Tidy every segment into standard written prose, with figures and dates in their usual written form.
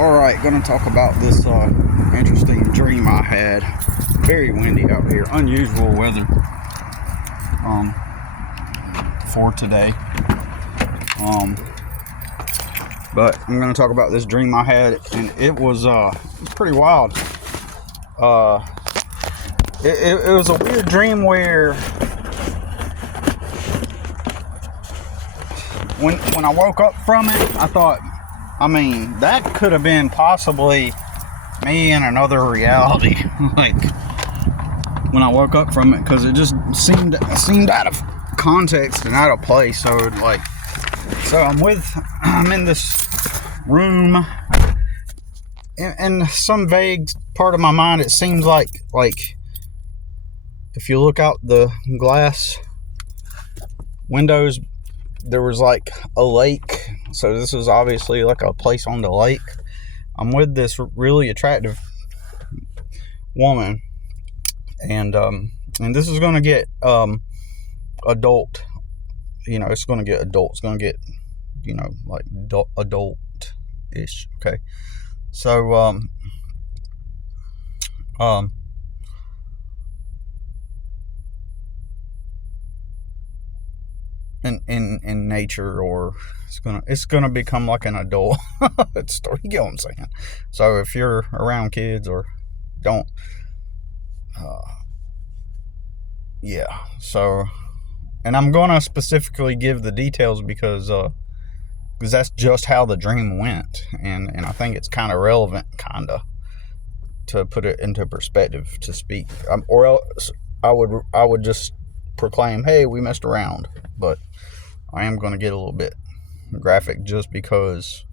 Alright, gonna talk about this interesting dream I had. Very windy out here, unusual weather for today. But I'm gonna talk about this dream I had, and it was pretty wild. It was a weird dream where when I woke up from it, I thought, that could have been possibly me in another reality. Like, when I woke up from it, because it just seemed out of context and out of place. So I'm in this room, in some vague part of my mind, it seems like if you look out the glass windows, there was like a lake. So this is obviously like a place on the lake. I'm with this really attractive woman, and this is going to get adult. It's going to get adult. It's going to get like adult-ish. Okay. So in nature, or it's gonna become like an adult story. You get what I'm saying? So if you're around kids or don't, yeah. So, and I'm gonna specifically give the details because that's just how the dream went, and I think it's kind of relevant, to put it into perspective, to speak, or else I would just proclaim, hey, we messed around. But I am going to get a little bit graphic just because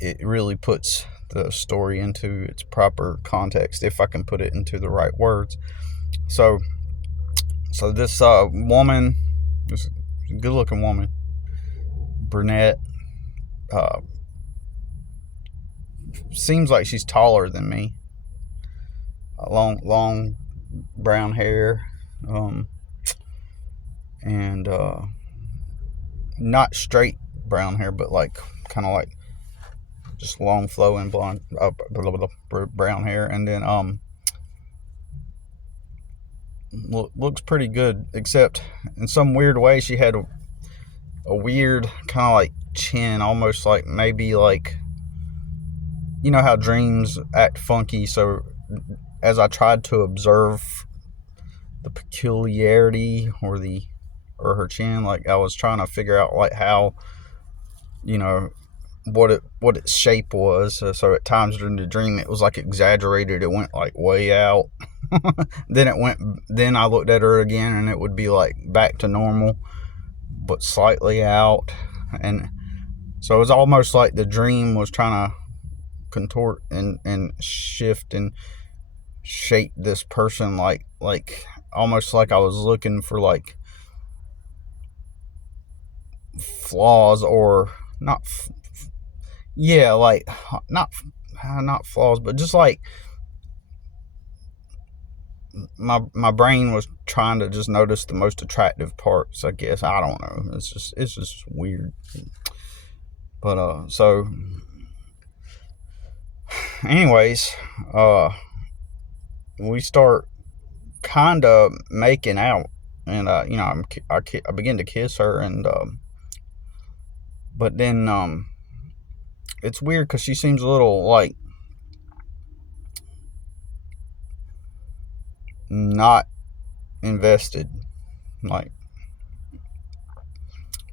it really puts the story into its proper context, if I can put it into the right words. So this woman, this good looking woman, brunette, seems like she's taller than me. Long brown hair, and not straight brown hair, but like kind of like just long flowing blonde brown hair, and then looks pretty good, except in some weird way she had a weird kind of like chin, almost like maybe like, how dreams act funky. So as I tried to observe the peculiarity or her chin, like I was trying to figure out like how, what its shape was. So at times during the dream it was like exaggerated. It went like way out. Then I looked at her again and it would be like back to normal, but slightly out. And so it was almost like the dream was trying to contort and shift and shape this person, like almost like I was looking for like flaws, or not not flaws, but just like my brain was trying to just notice the most attractive parts, I guess. I don't know, it's just weird. But so anyways, we start kind of making out, and I begin to kiss her, and but then it's weird because she seems a little like not invested, like,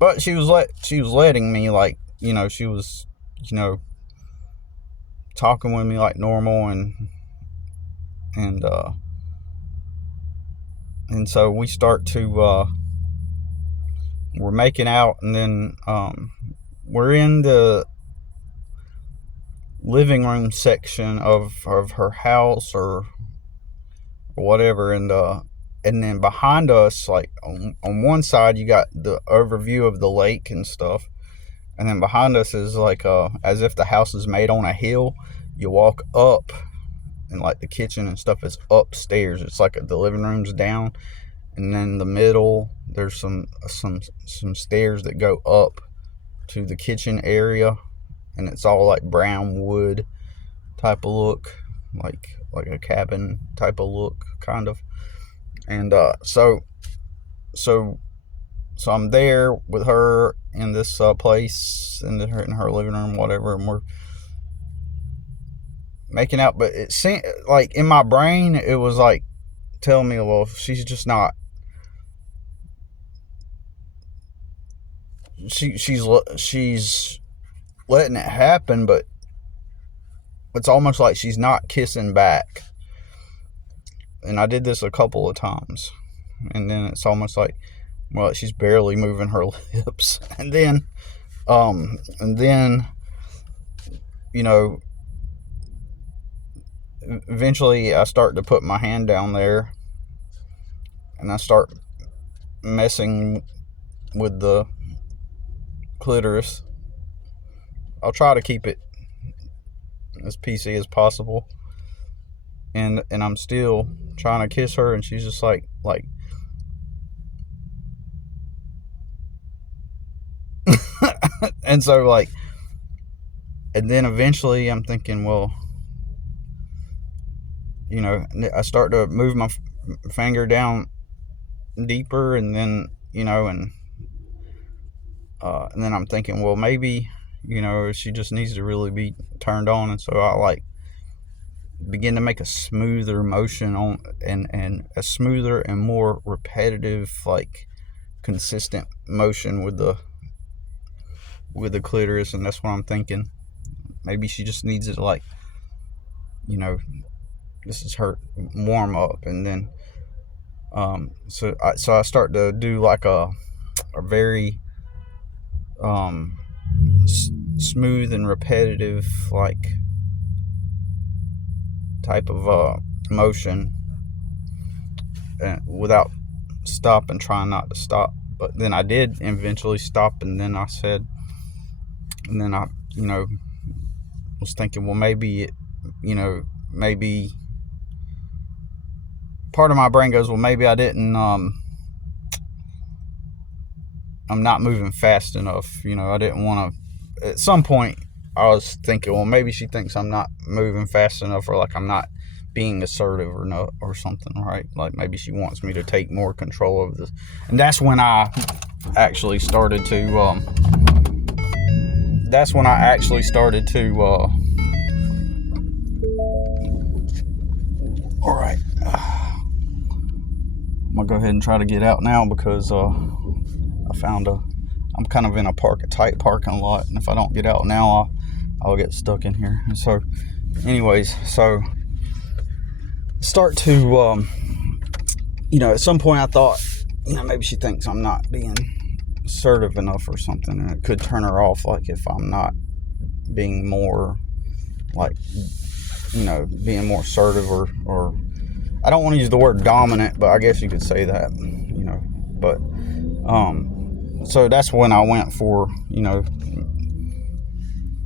but she was letting me, like, she was talking with me like normal, and so we start to we're making out, and then we're in the living room section of her house or whatever, and then behind us, like on one side you got the overview of the lake and stuff, and then behind us is like as if the house is made on a hill. You walk up, and like the kitchen and stuff is upstairs. It's like the living room's down, and then in the middle there's some stairs that go up to the kitchen area, and it's all like brown wood type of look, like a cabin type of look, kind of. And so I'm there with her in this place, in her living room, whatever, and we're making out. But it seemed like in my brain, it was like telling me, well, she's just not. She's letting it happen, but it's almost like she's not kissing back. And I did this a couple of times, and then it's almost like, well, she's barely moving her lips, and then you know, eventually I start to put my hand down there, and I start messing with the clitoris. I'll try to keep it as PC as possible, and I'm still trying to kiss her, and she's just like and so like, and then eventually I'm thinking, well, you know, I start to move my finger down deeper, and then, you know, and then I'm thinking, well, maybe, you know, she just needs to really be turned on. And so I like begin to make a smoother motion on, and a smoother and more repetitive, like consistent motion with the clitoris. And that's what I'm thinking. Maybe she just needs it to, like, you know, this is her warm up. And then so I start to do like a very smooth and repetitive, like, type of motion, without stopping, trying not to stop. But then I did eventually stop, and then I said, and then I, you know, was thinking, well, maybe, you know, maybe part of my brain goes, well, maybe I didn't, I'm not moving fast enough. You know, I didn't want to, at some point I was thinking, well, maybe she thinks I'm not moving fast enough, or like I'm not being assertive or no, or something, right? Like maybe she wants me to take more control of this. And that's when I actually started to, all right. I'm gonna go ahead and try to get out now, because I'm kind of in a tight parking lot, and if I don't get out now, I'll get stuck in here. And so, anyways, so start to, you know, at some point I thought, you know, maybe she thinks I'm not being assertive enough or something, and it could turn her off, like if I'm not being more, like, you know, being more assertive, or I don't want to use the word dominant, but I guess you could say that, you know. But so that's when I went for, you know,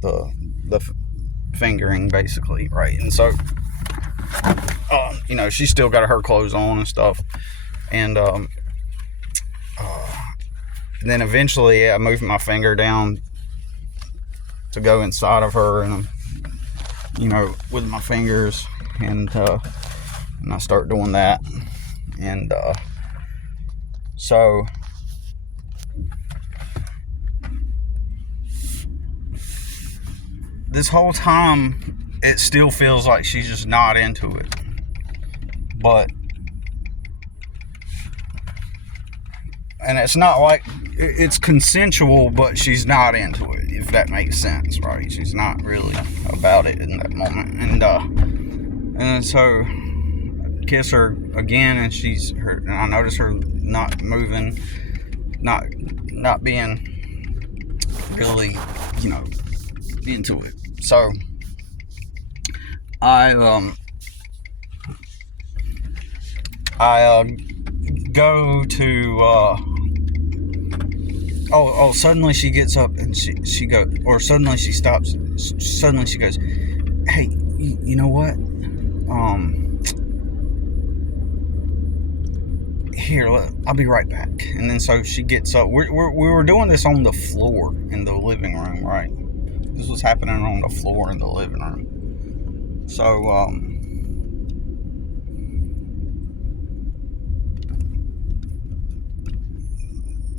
the fingering, basically, right? And so you know, she's still got her clothes on and stuff, and then eventually I moved my finger down to go inside of her, and, you know, with my fingers, and I start doing that, and so this whole time it still feels like she's just not into it, but, and it's not like it's consensual, but she's not into it, if that makes sense, right? She's not really about it in that moment. And so I kiss her again, and I notice her not moving, not being really, you know, into it. So I go to suddenly she gets up, and she goes, or suddenly she stops, suddenly she goes, hey, you know what, here, I'll be right back. And then so she gets up. We were doing this on the floor in the living room, right? This was happening on the floor in the living room.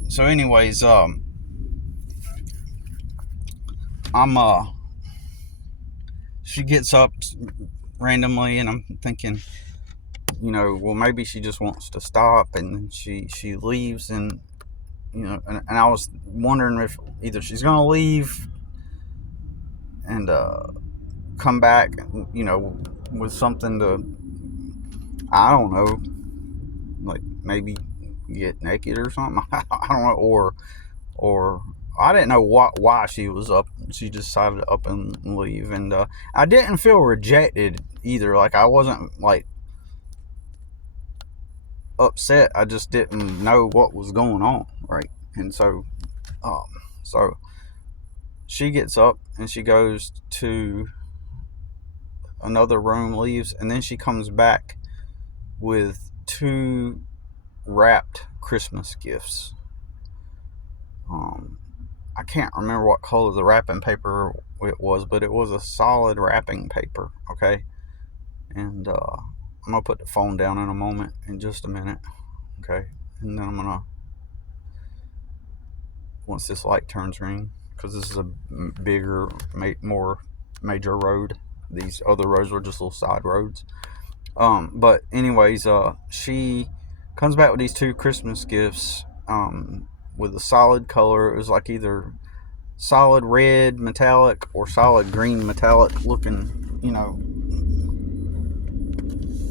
So anyways, she gets up randomly, and I'm thinking, well, maybe she just wants to stop, and she leaves, and and I was wondering if either she's gonna leave and come back, with something to, I don't know, like maybe get naked or something. I don't know, or I didn't know why she was up. She decided to up and leave, and I didn't feel rejected either. Like, I wasn't like upset. I just didn't know what was going on, right? And um, so she gets up and she goes to another room, leaves, and then she comes back with 2 wrapped Christmas gifts. I can't remember what color the wrapping paper it was, but it was a solid wrapping paper, okay? And I'm going to put the phone down in a moment, in just a minute, okay? And then I'm going to, once this light turns green, because this is a bigger, more major road. These other roads were just little side roads. But anyways, she comes back with these 2 Christmas gifts, with a solid color. It was like either solid red metallic or solid green metallic looking,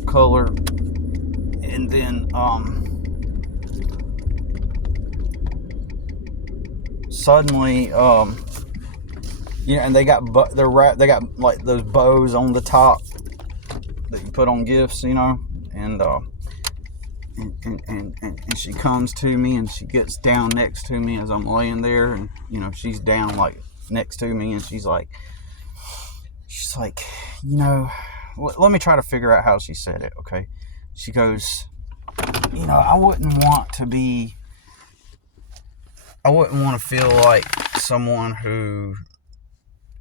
color. And then suddenly, and they got they got like those bows on the top that you put on gifts, and and she comes to me, and she gets down next to me as I'm laying there, and she's down like next to me, and she's like, let me try to figure out how she said it, okay? She goes, I wouldn't want to feel like someone who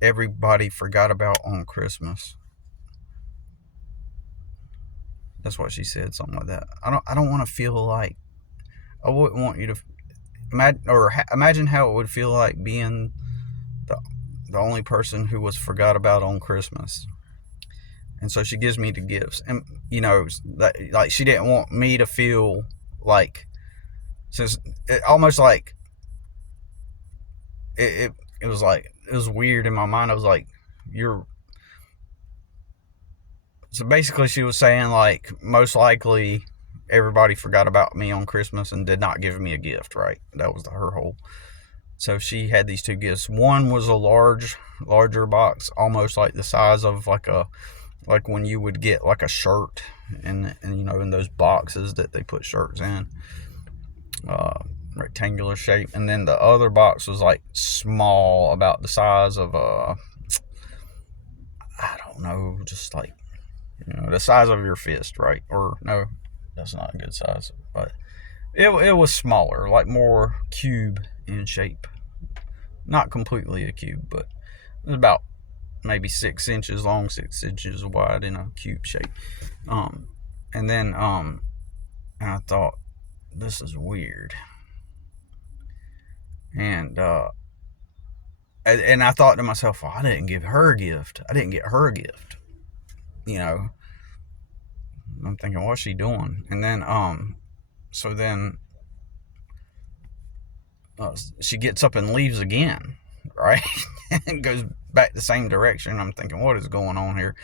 everybody forgot about on Christmas. That's what she said, something like that. I don't want to feel like, I wouldn't want you to imagine how it would feel like being the only person who was forgot about on Christmas. And so she gives me the gifts, and like she didn't want me to feel like, since it almost like it was like, it was weird in my mind. I was like, so basically she was saying, like, most likely everybody forgot about me on Christmas and did not give me a gift, right? That was her whole. So she had these 2 gifts. One was a larger box, almost like the size of like when you would get like a shirt, and in those boxes that they put shirts in, rectangular shape. And then the other box was like small, about the size of I don't know, just like, the size of your fist, right? Or no, that's not a good size, but it was smaller, like more cube in shape. Not completely a cube, but it was about maybe 6 inches long, 6 inches wide, in a cube shape. And then and I thought, this is weird. And I thought to myself, well, I didn't give her a gift. I didn't get her a gift. I'm thinking, what's she doing? And then so then she gets up and leaves again, right? And goes back the same direction. I'm thinking, what is going on here?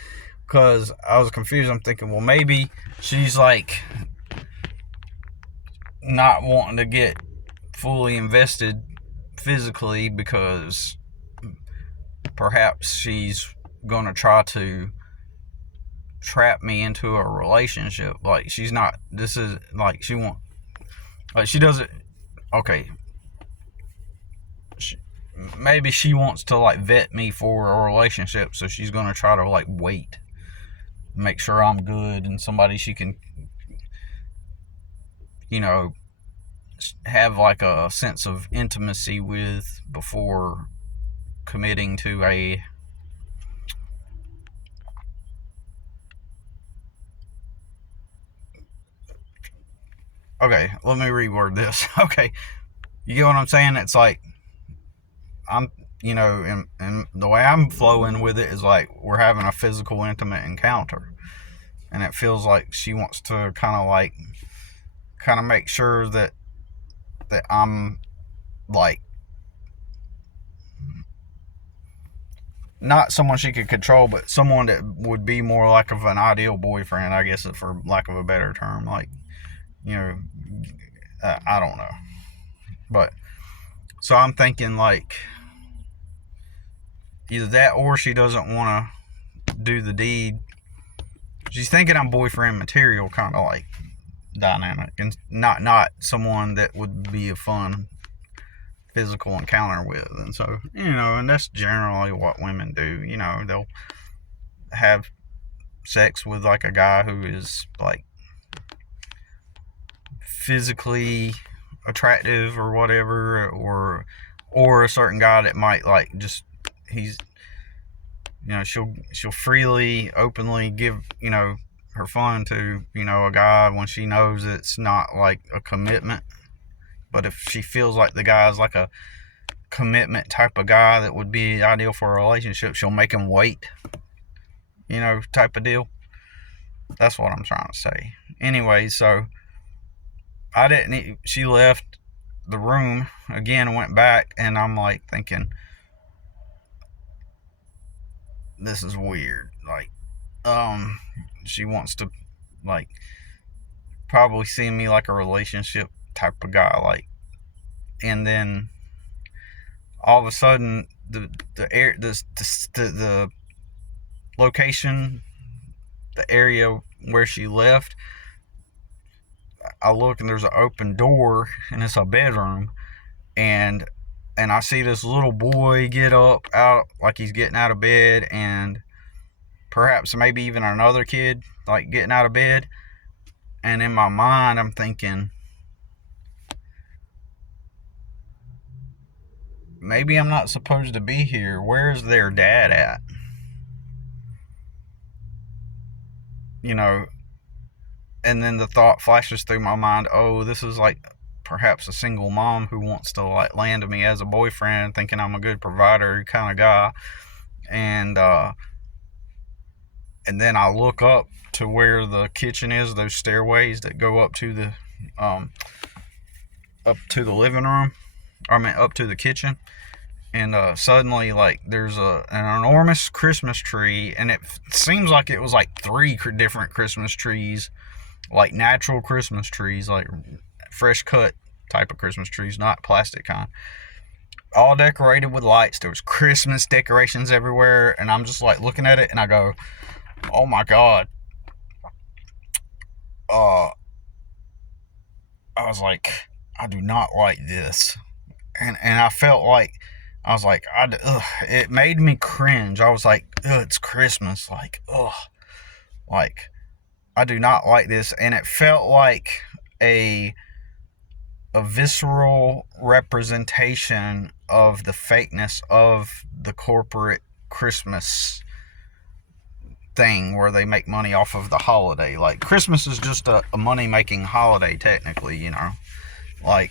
Because I was confused. I'm thinking, well, maybe she's like not wanting to get fully invested physically, because perhaps she's gonna try to trap me into a relationship. Like, she's not, this is like, she won't, like, she doesn't, okay, maybe she wants to like vet me for a relationship, so she's gonna try to like wait, make sure I'm good and somebody she can have like a sense of intimacy with before committing to a okay, let me reword this. Okay, you get what I'm saying? It's like I'm, and the way I'm flowing with it is like we're having a physical, intimate encounter, and it feels like she wants to kind of make sure that I'm like not someone she could control, but someone that would be more like of an ideal boyfriend, I guess, for lack of a better term. Like, you know, I don't know, but so I'm thinking like either that or she doesn't want to do the deed. She's thinking I'm boyfriend material, kind of like dynamic, and not someone that would be a fun physical encounter with. And so, and that's generally what women do. They'll have sex with like a guy who is like physically attractive or whatever, or a certain guy that might like just he's she'll freely openly give her fun to a guy when she knows it's not like a commitment. But if she feels like the guy's like a commitment type of guy that would be ideal for a relationship, she'll make him wait, type of deal. That's what I'm trying to say. Anyway, so she left the room again and went back, and I'm like thinking, this is weird. Like, she wants to like probably see me like a relationship type of guy, like, and then all of a sudden the location, the area where she left, I look and there's an open door and it's a bedroom, and I see this little boy get up out like he's getting out of bed, and perhaps maybe even another kid like getting out of bed. And in my mind I'm thinking, maybe I'm not supposed to be here. Where's their dad at? And then the thought flashes through my mind, oh, this is like perhaps a single mom who wants to like land me as a boyfriend, thinking I'm a good provider kind of guy. And then I look up to where the kitchen is, those stairways that go up to the living room. Up to the kitchen. And suddenly, like, there's an enormous Christmas tree, and it seems like it was like 3 different Christmas trees, like natural Christmas trees, like fresh cut type of Christmas trees, not plastic kind, all decorated with lights. There was Christmas decorations everywhere, and I'm just like looking at it, and I go, oh my God. I was like, I do not like this. And I felt like, I was like, it made me cringe. I was like, it's Christmas. Like, like, I do not like this. And it felt like a visceral representation of the fakeness of the corporate Christmas thing where they make money off of the holiday. Like, Christmas is just a money-making holiday, technically, Like,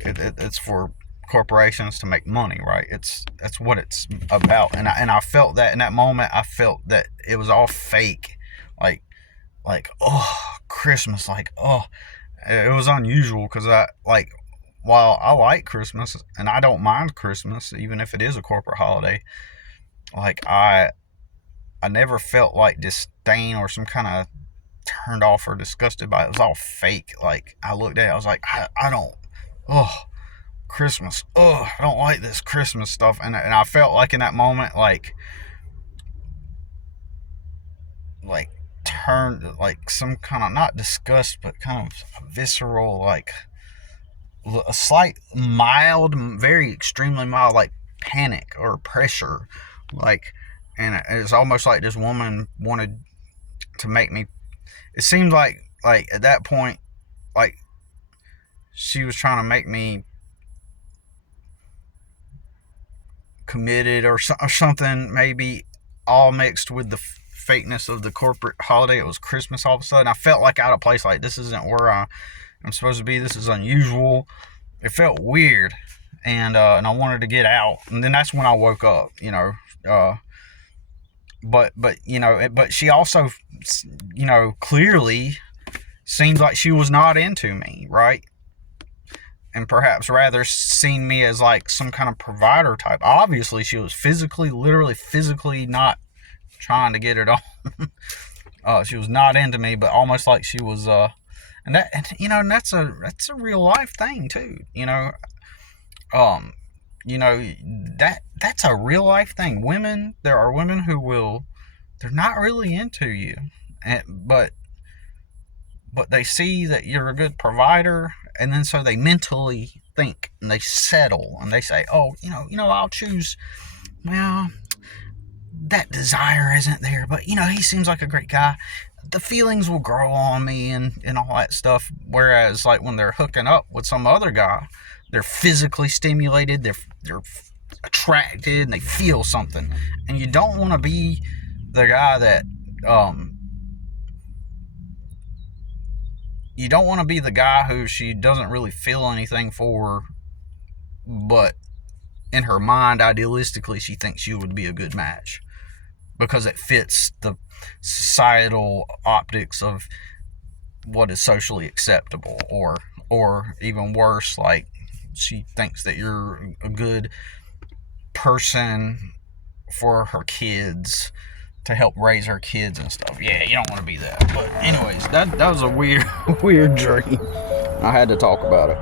it's for corporations to make money, right? That's what it's about. And I felt that in that moment. I felt that it was all fake. Like Christmas, like, it was unusual because while I like Christmas and I don't mind Christmas, even if it is a corporate holiday, like I never felt like disdain or some kind of turned off or disgusted by it. It was all fake. Like, I looked at it, I was like, I don't, Christmas, I don't like this Christmas stuff. And I felt like in that moment, like turned like some kind of, not disgust, but kind of visceral, like a slight mild, very extremely mild, like panic or pressure, like. And it's almost like this woman wanted to make me, it seemed like at that point, like she was trying to make me committed or something, maybe, all mixed with the fakeness of the corporate holiday. It was Christmas all of a sudden. I felt like out of place, like this isn't where I'm supposed to be. This is unusual. It felt weird, and I wanted to get out. And then that's when I woke up, but she also, clearly seemed like she was not into me, right? And perhaps rather seen me as like some kind of provider type. Obviously, she was literally physically not trying to get it on. She was not into me, but almost like she was, and that's a real life thing too. That's a real life thing. There are women who they're not really into you, but they see that you're a good provider, and then so they mentally think and they settle and they say, oh, I'll choose, well, that desire isn't there, but he seems like a great guy. The feelings will grow on me and all that stuff. Whereas like when they're hooking up with some other guy, they're physically stimulated, they're attracted, and they feel something. And you don't want to be the guy that you don't want to be the guy who she doesn't really feel anything for, but in her mind, idealistically, she thinks you would be a good match because it fits the societal optics of what is socially acceptable, or even worse, like she thinks that you're a good person for her kids, to help raise her kids and stuff. Yeah, you don't want to be that. But anyways, that was a weird dream. I had to talk about it.